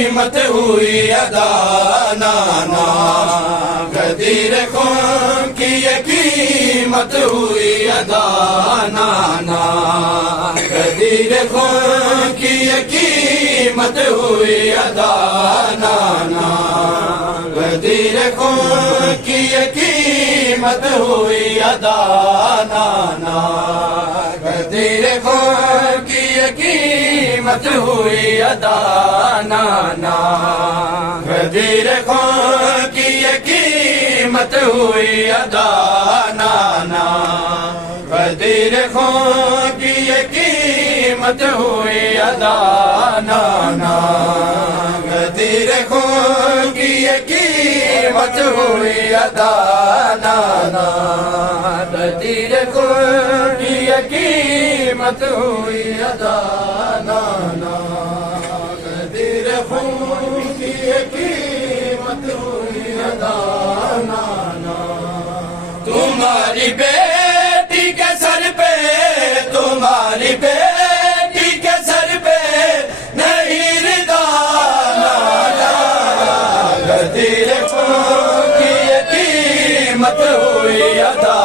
قیمت ہوئی ادا نانا غدیر خون کی یہ قیمت ہوئی ادا نانا غدیر خون کی یہ قیمت ہوئی ادا نانا غدیر خون کی یہ قیمت ہوئی ادا نانا غدیر خون کی یہ قیمت ہوئی ادا نانا غدیر خون کی یہ قیمت ہوئی ادا نانا غدیر خون کی یہ قیمت ہوئی ادا نانا غدیر خون کی یہ قیمت ہوئی ادا نانا غدیر خون کی یہ قیمت ہوئی ادا نانا غدیر خون کی یہ قیمت ہوئی ادا نانا تمہاری بیٹی کے سر پہ تمہاری بیٹی کے سر پہ نہیں رضا نانا غدیر خون کی یہ قیمت ہوئی ادا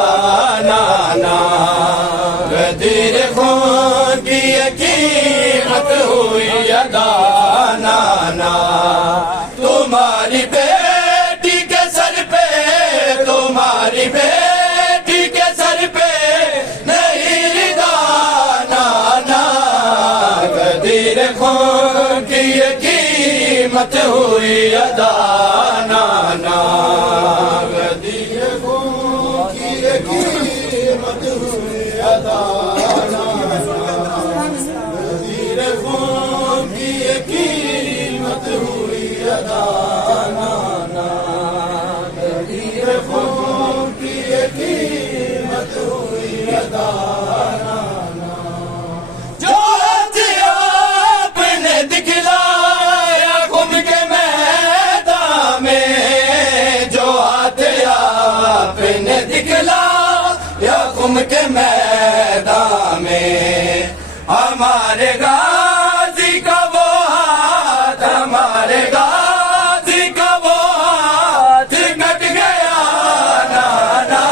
نانا غدیر خون کی یہ قیمت ہوئی ادا نانا تمہاری بیٹی کے سر پہ تمہاری بیٹی کے سر پہ نہیں رضا نانا غدیر خون کی یہ قیمت ہوئی ادا نانا غدیر خون کی یہ قیمت ہوئی ادا غدیر خون کی یہ قیمت ہوئی ادا نانا غدیر خون کی یہ قیمت ہوئی ادا نانا جو آپ نے دکھلایا خم کے میدان میں جو آپ نے دکھلایا خم کے میدان میں ہمارے غازی کا وہ ہاتھ ہمارے غازی کا وہ ہاتھ کٹ گیا نانا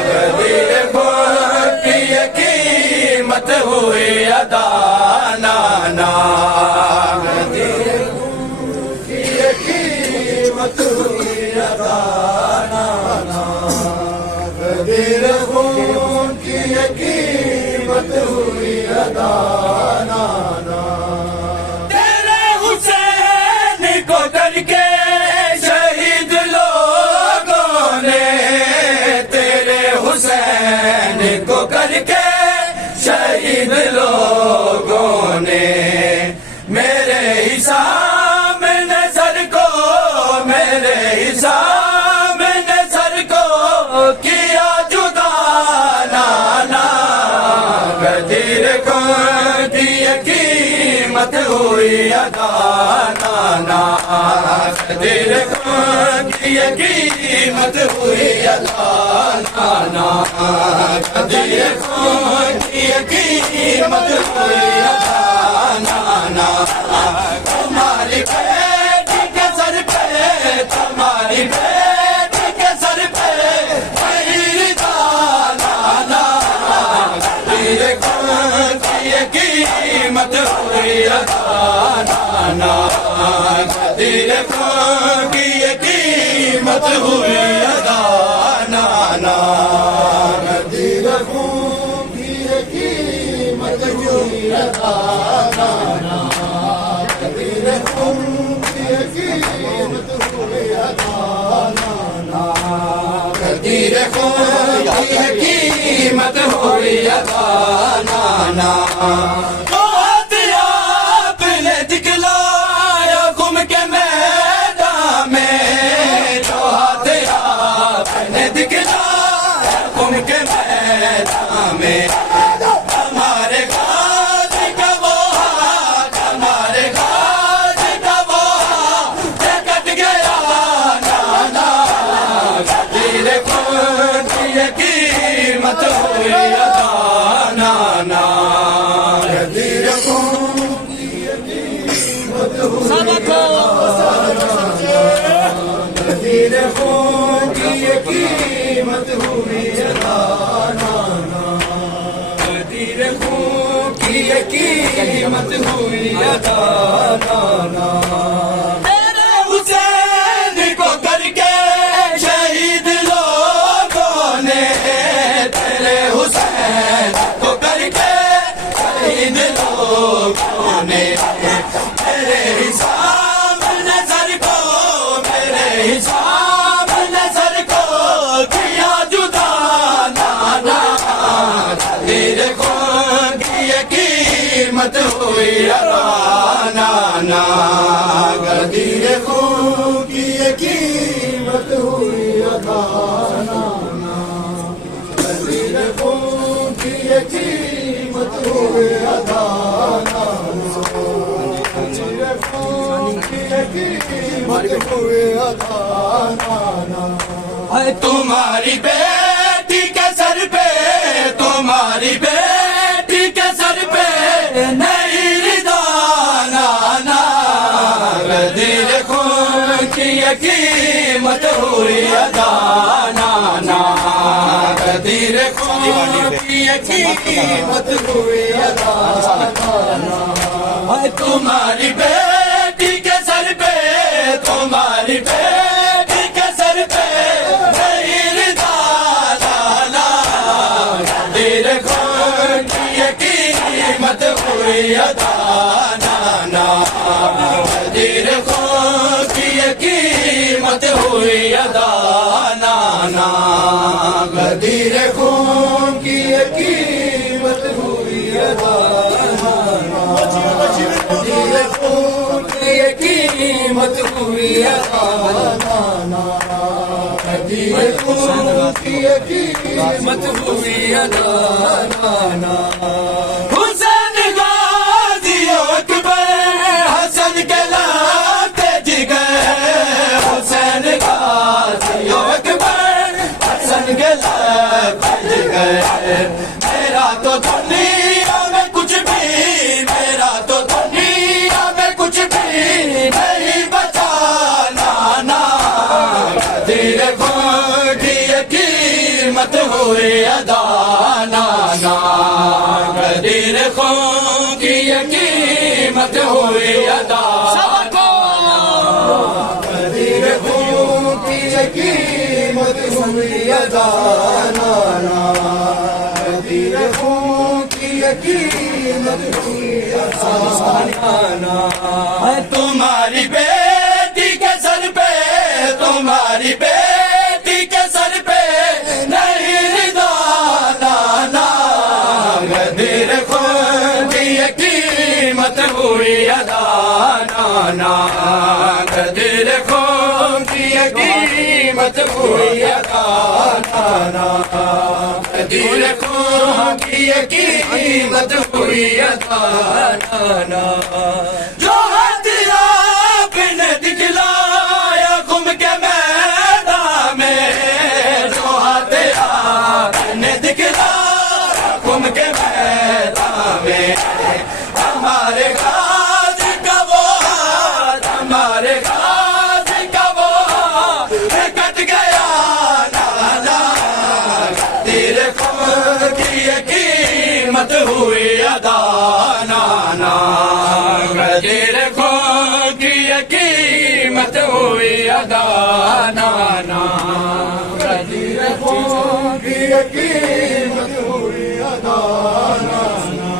غدیر خون کی یہ قیمت ہوئی ادا نانا غدیر خون کی یہ قیمت ہوئی ادا نانا غدیر خون کی یہ قیمت ہوئی ادا نانا تیرے حسین کو کر کے شہید لوگوں نے تیرے حسین کو کر کے شہید لوگوں نے میرے حساب نظر کو میرے حساب نظر کو کیا جدا نانا غدیر خون کی یہ قیمت ہوئی ادا نانا غدیر خون کی یہ قیمت ہوئی ادا نانا غدیر خون کی یہ قیمت ہوئی ادا نانا تمہاری بیٹی کے سر پہ تمہاری بیٹی کے سر پہ نہیں رضا نانا غدیر خون کی یہ قیمت ہوئی ادا نانا غدیر خون کی یہ قیمت ہوئی ادا نانا غدیر خون کی یہ قیمت ہوئی ادا نانا غدیر خون کی یہ قیمت ہوئی ادا نانا غدیر خون کی یہ قیمت ہوئی ادا نانا جو ہاتھ آپ نے دکھلایا خم کے میدان میں جو ہاتھ آپ نے دکھلایا خم کے میدان میں ہمارے غازی کا وہ ہاتھ ہمارے غازی کا وہ ہاتھ کٹ گیا نانا غدیر خون کی یہ قیمت ہوئی ادا نانا غدیر غدیر خون کی یہ قیمت ہوئی ادا، غدیر خون کی یہ قیمت ہوئی ادا، میرے حسین کو کر کے شہید لوگوں نے، تیرے حسین کو کر کے شہید لوگوں نے، میرے حساب نظر کو، میرے حساب نظر کو کیا جدا، نانا غدیر خون کی یہ قیمت ہوئی ادا، نانا غدیر خون کی یہ قیمت ہوئی ادا، غدیر خون کی یہ قیمت ہوئی ادا، غدیر خون کی یہ قیمت ہوئی ادا، تمہاری بیٹی کے سر پہ، تمہاری بیٹی کے سر پہ نہیں رضا، نانا غدیر خون کی یہ قیمت ہوئی ادا، نانا غدیر خون کی یہ قیمت ہوئی ادا، تمہاری بیٹی کے سر پہ، تمہاری بیٹی کے سر پہ نہیں رضا، نانا غدیر خون کی یہ قیمت ہوئی ادا، نانا غدیر خون کی یہ قیمت ہوئی ادا، نانا غدیر خون کی یہ قیمت ہوئی ادا، غدیر خون کی یہ قیمت ہوئی ادا، غدیر خون کی یہ قیمت ہوئی ادا، حسین غازی اکبر حسن کے لاتے جگر، حسین غازی اکبر حسن کے لاتے جگر، میرا تو دنیا میں کچھ بھی، میرا تو دنیا میں کچھ بھی نہیں بچا، نانا غدیر خون کی یہ قیمت ہوئی ادا، نانا غدیر خون کی یہ قیمت ہوئی ادا، غدیر خون کی یہ قیمت ہوئی ادا، نانا غدیر خون کی یہ قیمت ہوئی ادا، تمہاری بیٹی کے سر پہ، تمہاری بیٹی کے سر پہ نہیں رضا، نانا غدیر خون کی یہ قیمت ہوئی ادا، نانا غدیر خون کی یہ قیمت ہوئی ادا، نانا غدیر خون کی یہ قیمت ہوئی ادا، نانا جو ہتھیار آپ نے دکھلایا خم کے میدان میں، جو ہتھیار آپ نے دکھلایا خم کے میدان میں، ہمارے غازی کا وہ ہاتھ، ہمارے غازی کا وہ ہاتھ کٹ گیا، نانا غدیر خون کی یہ قیمت ہوئی ادا، نانا غدیر خون کی یہ قیمت ہوئی ادا، نانا غدیر خون کی یہ قیمت ہوئی ادا، نانا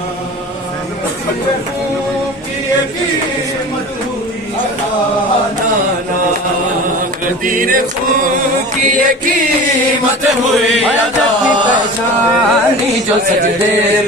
غدیر خون کی یہ قیمت ہوئی ادا، نانا غدیر خون کی یہ قیمت ہوئی ادا، جو سجدے